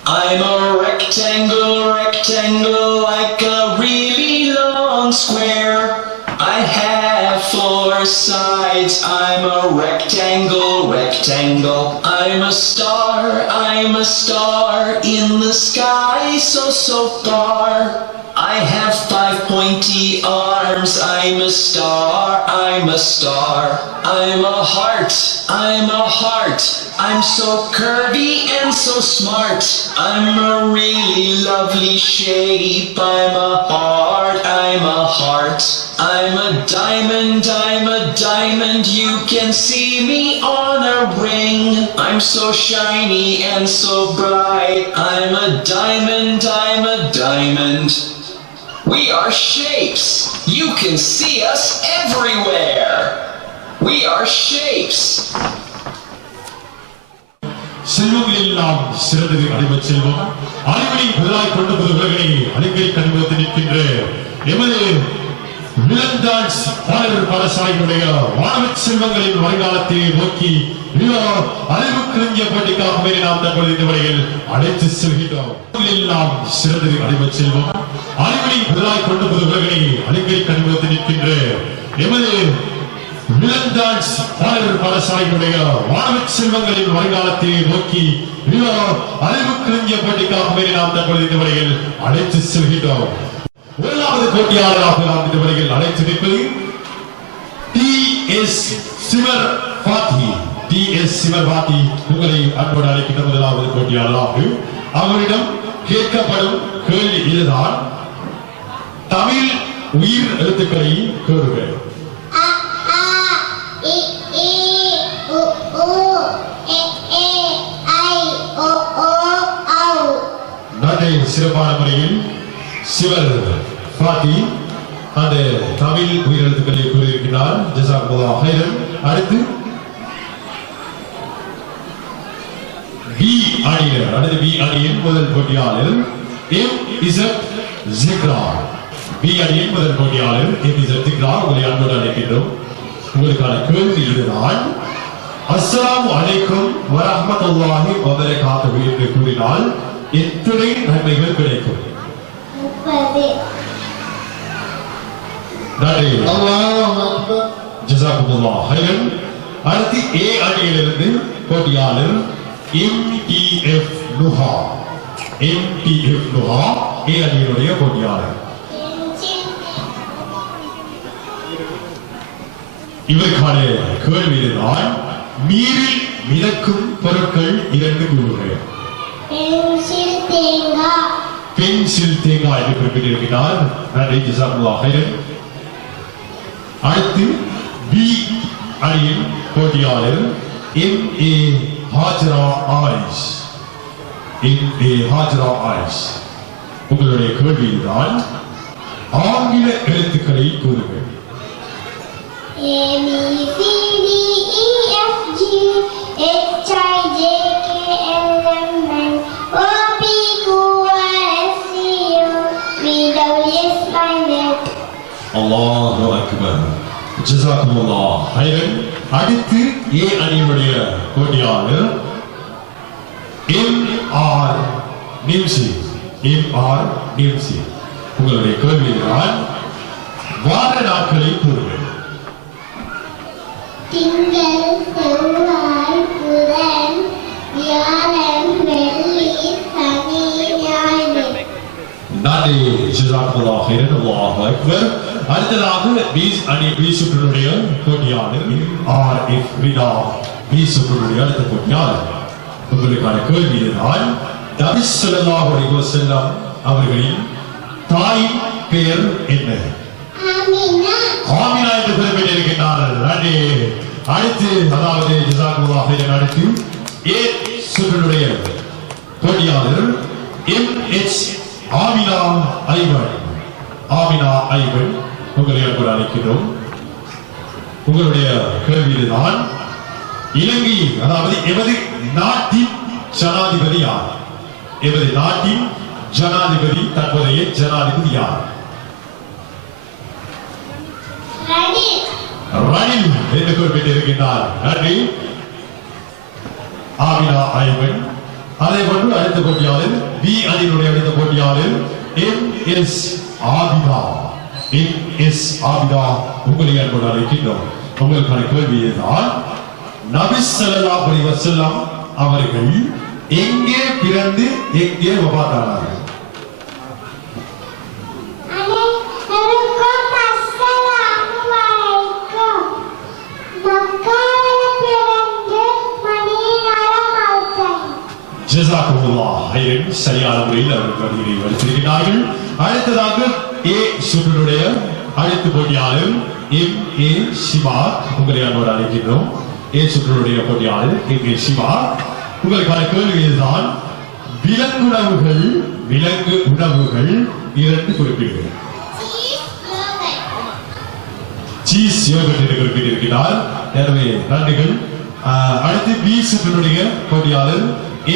I'm a rectangle, rectangle, like a really long square. I have 4 sides, I'm a rectangle, rectangle. I'm a star in the sky, so far. I have 5 pointy arms, I'm a star, I'm a star. I'm a heart, I'm so curvy and so smart. I'm a really lovely shape, I'm a heart, I'm a heart. I'm a diamond, you can see me on a ring. I'm so shiny and so bright, I'm a diamond, I'm a diamond. We are shapes, you can see us everywhere. We are shapes. செல்வங்கள் எல்லாம் சிறந்தது அடிமச் செல்வம். அறிவை முதலாய் கொண்ட புதுவர்களை அடிக்கடி கண்டுபிடித்து நிற்கின்ற எமது விலந்தான்ஸ் பாலர் பாடசாலையினுடைய மாணவ செல்வங்களின் வருங்காலத்தை நோக்கி அறிவு கிழிஞ்ச போட்டிக்காகவே நாம் தற்பொழுது இந்த வரையில் அழைத்து செல்கின்றோம். எல்லாம் சிறந்தது அடிமச் செல்வம். அறிவை முதலாய் கொண்ட புதுவர்களை அடிக்கடி கண்டுபிடித்து நிற்கின்ற எமது விலந்தான்ஸ் பாலர் பாடசாலையினுடைய மாணவ செல்வங்களின் வருங்காலத்தை நோக்கி அறிவு கிழிஞ்ச போட்டிக்காகவே நாம் தற்பொழுது இந்த வரையில் அழைத்து செல்கின்றோம். முதலாவது போட்டியாளராக நாம் இந்த வரையில் அழைத்து நிற்பது டி.எஸ். சிவர் பாத்தி. டி.எஸ். சிவர் பாத்தி உங்களை அன்போடு அழைக்கின்ற முதலாவது போட்டியாளராக அவரிடம் கேட்கப்படும் கேள்வி இதுதான். தமிழ் உயிர் எழுத்துக்களை கூறுகிறேன். நன்றி. சிறப்பான முறையில் சிவர் பாத்தி அந்த தமிழ் உயிரெழுத்துக்களை கூறியிருக்கிறார். ஜஸாக்கல்லாஹு ஹைரன். அடுத்து பி அணியினர், அடுத்து பி அணியின் முதல் போட்டியாளர் எம்.இசட் ஜிக்ரா. பி அணியின் முதல் போட்டியாளர் எம்.இசட் ஜிக்ரா உங்களை அன்போடு அழைக்கின்றோம். உங்களுக்கான கேள்வி இதுதான். அஸ்ஸலாமு அலைக்கும் வரஹ்மத்துல்லாஹி வபரகாத்துஹு என்று கூறினால் எத்தனை நன்மைகள் கிடைக்கும்? 30. நன்றி. அல்லாஹு அக்பர். ஜஸாக்குமுல்லாஹ் ஹைரன். அடுத்து ஏ அணியிலிருந்து போட்டியாளர் எம்.டி.எஃப். நுஹா. எம்.டி.எஃப். நுஹா ஏ அணியினுடைய போட்டியாளர். இவருக்கான கேள்வி இதுதான். நீரில் மிதக்கும் பொருட்கள் 2 கூறுகள். பென்சில் தேங்காய் என்று குறிப்பிட்டிருக்கிறார். நன்றி. ஜஸாக்கல்லாஹு ஹைரன். அடுத்து பி அணியின் போட்டியாளர் எம்.ஏ. ஹாஜரா ஆயிஷ். எம்.ஏ. ஹாஜரா ஆயிஷ் உங்களுடைய கேள்வி இதுதான். ஆங்கில எழுத்துக்களை கூறுங்கள். அல்லாஹு அக்பர். ஜஸாக்குமுல்லாஹ் ஹைரன். அடுத்து ஏ அணியினுடைய போட்டியாளர் எம்.ஆர். நிம்சி. எம்.ஆர். நிம்சி உங்களுடைய கேள்விதான். வார நாட்களை கூறுங்கள். திங்கள், செவ்வாய், புதன், வியாழன், வெள்ளி, சனி, ஞாயிறு. நன்றி. ஜஸாக்குமுல்லாஹ் ஹைரன். அல்லாஹு அக்பர். அடுத்ததாக பி அணி பி சுற்றுடைய போட்டியாளர் எம்.ஆர்.எஃப். ரிதா. பி சுற்றுடைய அடுத்த போட்டியாளர் உங்களுக்கான கேள்வி இதுதான். நபி ஸல்லல்லாஹு அலைஹி வஸல்லம் அவர்களின் தாய் பெயர் என்ன? ஆமினா. ஆமினா என்று குறிப்பிட்டிருக்கிறார்கள். நன்றி. அடுத்து அதாவது ஜஸாக்குமுல்லாஹ் ஹைரன். அடுத்து ஏ சுற்றுடைய போட்டியாளர் எம்.எச். ஆமினா ஐவன். ஆமினா ஐவன் உங்களை அன்போடு அழைக்கிறோம். உங்களுடைய கேள்வி இதுதான். இலங்கை அதாவது எமது நாட்டின் ஜனாதிபதி யார்? எமது நாட்டின் ஜனாதிபதி தற்போதைய ஜனாதிபதி யார்? ரணில் என்று குறிப்பிட்டிருக்கின்றார். நன்றி ஆமினா ஐவன். அதே போன்று அடுத்த போட்டியாளர் பி அணியினுடைய அடுத்த போட்டியாளர் MS ஆபிதா. MS ஆபிதா உங்களை அன்போடு அழைக்கின்றோம். உங்களுக்கான கேள்வி இதுதான். நபி ஸல்லல்லாஹு அலைஹி வஸல்லம் அவர்கள் எங்கே பிறந்து எங்கே வஃபாத்தானார்கள்? ஜஸாக்குமுல்லாஹ் ஹைரன். சரியான முறையில் அவர்கள் பதிலை வலித்திருக்கிறார்கள். அடுத்ததாக ஏ சுற்றுடைய அடுத்த போட்டியாளர் MA சிவா. உங்களை அன்போடு அழைக்கின்றோம். ஏ சுற்றுடைய போட்டியாளர் MA சிவா. உங்களுக்கான கேள்வி இதுதான். விலங்கு உணவுகள் இரண்டு குறிப்பிடுங்கள். சீஸ் யோகர்ட் என்று குறிப்பிட்டிருக்கிறார். எனவே நன்றிகள். அடுத்து பி சுற்றுடைய போட்டியாளர்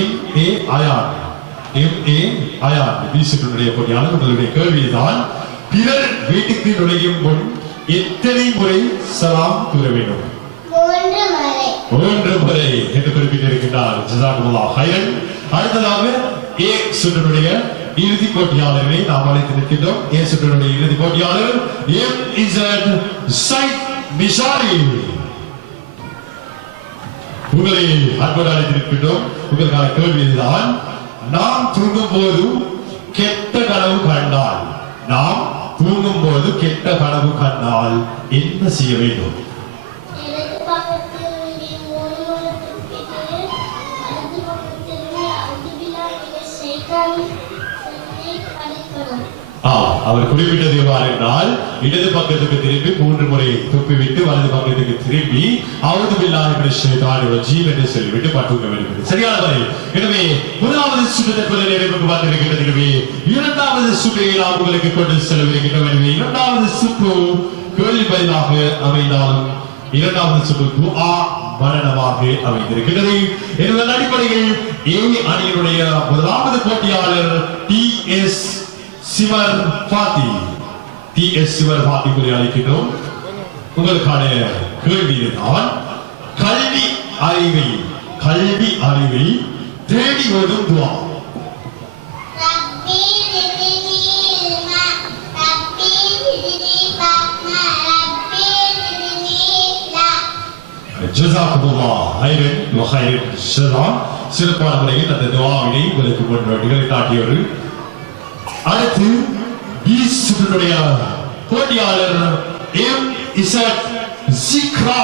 MA Ayan. MA Ayan B சுற்றுடைய போட்டியாளர். உங்களுடைய கேள்விதான். பிறர் வீட்டுக்கு நுழையும் முன் எத்தனை முறை சலாம் கூற வேண்டும்? 3 முறை என்று குறிப்பிட்டிருக்கிறார். ஜஸாக்குமுல்லாஹ் ஹைரன். அடுத்ததாக ஏ சுற்றுடைய இறுதி போட்டியாளரை நாம் அழைத்து நிற்கின்றோம். ஏ சுற்றுடைய இறுதி போட்டியாளர் MZ சைட் மிஷாரி. உங்களை அன்போடு அழைத்திருக்கின்றோம். உங்களுக்கான கேள்வி இதுதான். நாம் தூங்கும் போது கெட்ட கனவு கண்டால் என்ன செய்ய வேண்டும்? அவர் குறிப்பிட்டது எவ்வாறு என்றால், இடது பக்கத்துக்கு திரும்பி 3 முறை துப்பிவிட்டு வலது பக்கத்துக்கு திரும்பி அவுது பில்லாஹி மினஷ் ஷைத்தானிர் ரஜீம் என்று சொல்லிவிட்டு படுக்க வேண்டும். சரியான பதில். எனவே முதலாவது சுற்று தற்போது நிறைவுக்கு வந்திருக்கிறது. எனவே இரண்டாவது சுற்றை நாம் உங்களுக்கு கொண்டு செல்லவிருக்கின்றோம். எனவே இரண்டாவது சுற்று கேள்வி பதிலாக அமைந்தாலும் இரண்டாவது சுற்று துஆ மரணமாக அமைந்திருக்கிறது. என்பதன் அடிப்படையில் ஏ அணியினுடைய முதலாவது போட்டியாளர் TS சிவர் பாத்தி. TS சிவர் பாத்தி குறி அழைக்கின்றோம். உங்களுக்கான கேள்வி இதுதான். கல்வி அறிவை தேடி வரும் துஆ. ஜஸாக்குமுல்லாஹ் ஹைரன் வ ஹைரன் ஷஸா. சிறப்பான முறையில் அந்த துஆவினை உங்களுக்கு முன்வடிகளை காட்டியவர். அடுத்து ஈசுடைய போட்டியாளர் MZ ஜிக்ரா.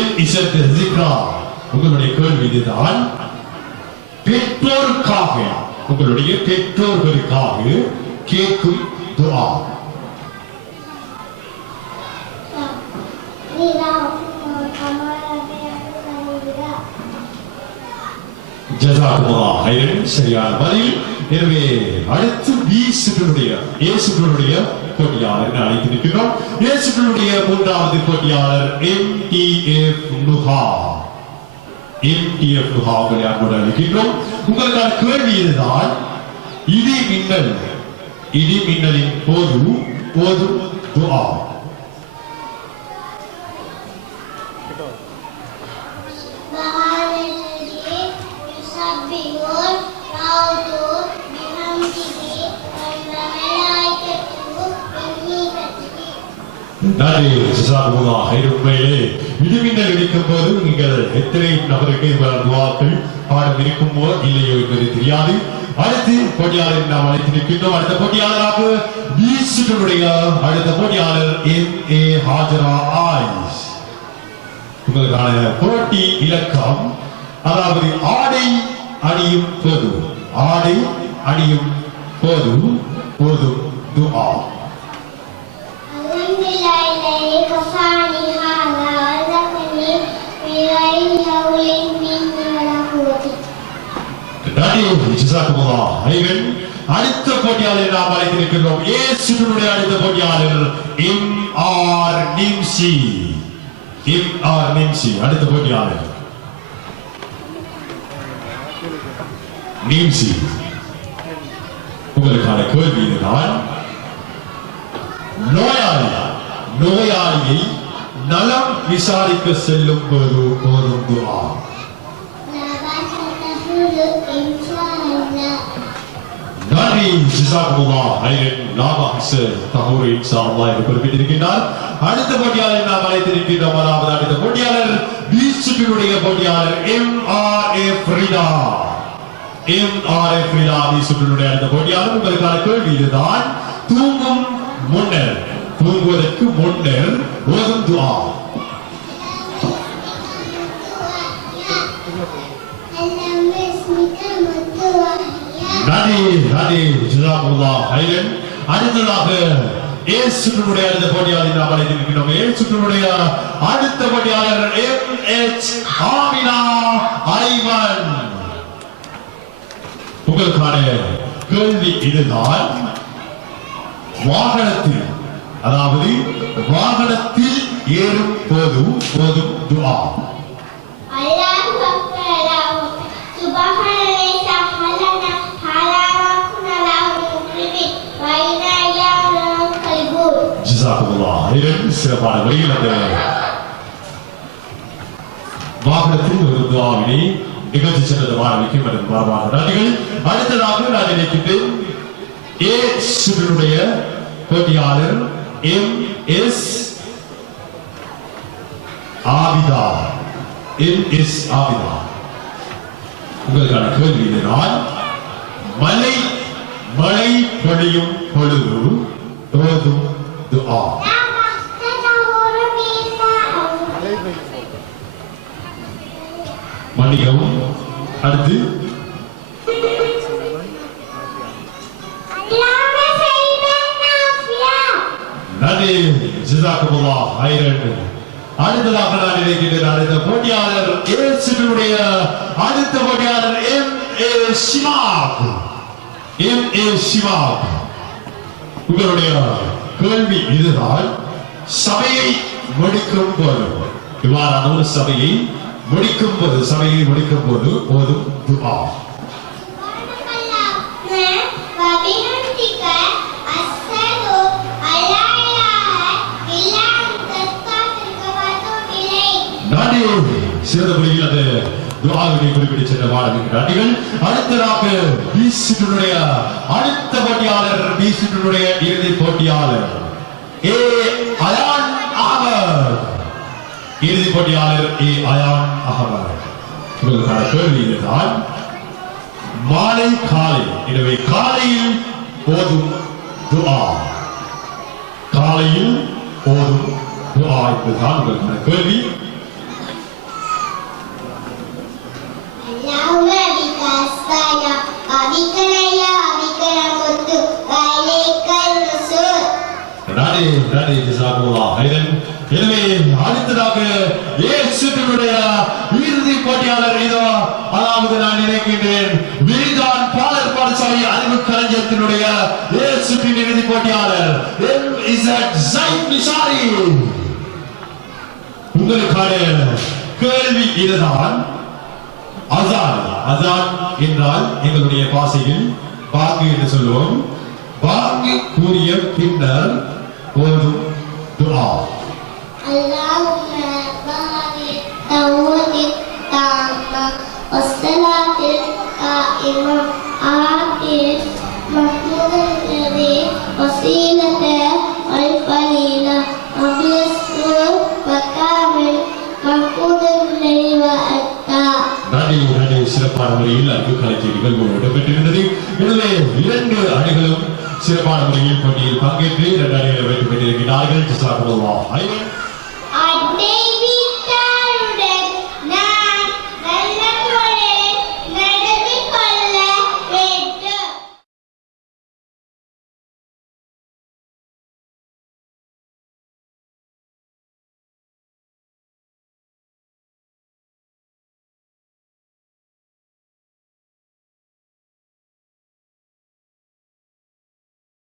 MZ ஜிக்ரா. உங்களுடைய கேள்வி இதுதான். பெற்றோருக்காக, உங்களுடைய பெற்றோர்களுக்காக கேட்கும் துஆ. ஜஸாக்குமுல்லாஹ் ஹைரன். சரியான பதில். எனவே அடுத்து பி சுற்றுடைய ஏ சுற்றுடைய போட்டியாளர் அழைத்து நிற்கிறோம். ஏ சுற்றுடைய மூன்றாவது போட்டியாளர் MTF நுஹா. MTF நுஹா உங்களை அன்போடு அழைக்கின்றோம். உங்களுக்கான கேள்வி இதுதான். இடி மின்னலின் போது ஓதும் துஆ. இடிமின்னல் இடிக்கும் போது நீங்கள் எத்தனை நபருக்கு துஆக்கள் பாடம் இருக்குமோ இல்லையோ என்பது தெரியாது. அடுத்து போட்டியாளர் நாம் அழைத்து நிற்கின்றோம். அடுத்த போட்டியாளராக பீசுடைய அடுத்த போட்டியாளர் MA ஹாஜரா ஆயிஸ். உங்களுக்கான போட்டி இலக்கம், அதாவது ஆடை அணியும் போது ஓதும் துஆ. அடுத்த போட்டியாளர் நாம் அழைத்து நிற்கின்றோம். ஏ சுற்றுடைய அடுத்த போட்டியாளர் MR நிம்சி. MR நிம்சி அடுத்த போட்டியாளர் நிம்சி. உங்களுக்கான கேள்வி இதுதான். நோயாளியை நலம் விசாரிக்க செல்லும் போது போதும் துஆ. நன்றி ஜஸாக்குமுல்லாஹ் ஹைரன். லாபாஹ்ஸ தஹூர் இன்ஷாஅல்லாஹ் என்று குறிப்பிட்டிருக்கிறார். அடுத்த போட்டியாளர் நாம் அழைத்திருக்கின்றோம். அதாவது அடுத்த போட்டியாளர் பி சுற்றினுடைய போட்டியாளர் MRF Rida. MRF Rida B சுற்றினுடைய அடுத்த போட்டியாளர். உங்களுக்கான கேள்வி இதுதான். தூங்குவதற்கு முன்னர் ஓதும் துஆ. நன்றி ஜஸாக்குமுல்லாஹ் ஹைரன். அடுத்ததாக ஏ சுற்றுடைய அடுத்த போட்டியாளர் நாம் அழைத்திருக்கிறோம். ஏ சுற்றுடைய அடுத்த போட்டியாளர் MH ஆமினா ஐவன். உங்களுக்கான கேள்வி இதுதான். வாகனத்தில் ஏறும் போது போதும் துஆ. சிறப்பான வழியில் அந்த வாகனத்தில் ஒரு துஆவினை நிகழ்ச்சி சென்றது ஆரம்பிக்கும் என்று மரபாக நன்றிகள். அடுத்ததாக நான் நினைக்கின்றேன் ஏ சுற்றினுடைய போட்டியாளர் MS ஆபிதா. உங்களுக்கான கேள்வி இதுதான். மழை பொழியும் பொழுது ஓதும் துஆ. மன்னிக்கவும். அடுத்து நன்றி ஜஸாக்குமுல்லாஹ் ஹைரன். அடுத்ததாக நான் நினைக்கின்றேன் அடுத்த போட்டியாளர் ஏசினுடைய அடுத்த போட்டியாளர் MA ஷிமாக். உங்களுடைய கேள்வி இதுதான். சபையை முடிக்கும் போது இவ்வாறான ஒரு சபையை முடிக்கும் போது ஓதும் துஆ. சிறந்த முறையில் அந்த துஆவை குறிப்பிட்டு சென்ற மாணவர்கள். அடுத்ததாக பி சுற்றினுடைய அடுத்த போட்டியாளர் பி சுற்றினுடைய இறுதி போட்டியாளர் ஏ அயான் அஹமத். இறுதி போட்டியாளர் ஏ அயான் அஹமத். உங்களுக்கான கேள்வி இதுதான். மாலை காலை எனவே காலையில் ஓதும் துஆ. என்பதுதான் உங்களுக்கான கேள்வி. எனவே அடுத்ததாக இறுதி போட்டியாளர் இதோ. அதாவது நான் நினைக்கின்றேன் வில்தான் பாலர் பாடசாலை அறிவு களஞ்சியத்தினுடைய சுற்றின் இறுதி போட்டியாளர் உங்களுக்கான கேள்வி இதுதான். அசான் என்றால் எங்களுடைய பாசையில் பாங்கு என்று சொல்லுவோம். பாங்கு கூறிய பின்னர் ஓதும் துஆ. Allahumma barik tawfiq tamma wassalatil qa'imah akhir mahmudan ladhi wasilata wal falila ablasu wa kamil mahmudan ladhi wa atta. நன்றி சிறப்பான முறையில் அறிவு கலைஞர் நிகழ்வு இடம்பெற்றிருந்தது. எனவே 2 அணிகளும் சிறப்பான முறையில் போட்டியில் பங்கேற்று 2 அணிகளை வெற்றி பெற்றிருக்கிறார்கள். ஜஸாக்குமுல்லாஹ் ஹைரன்.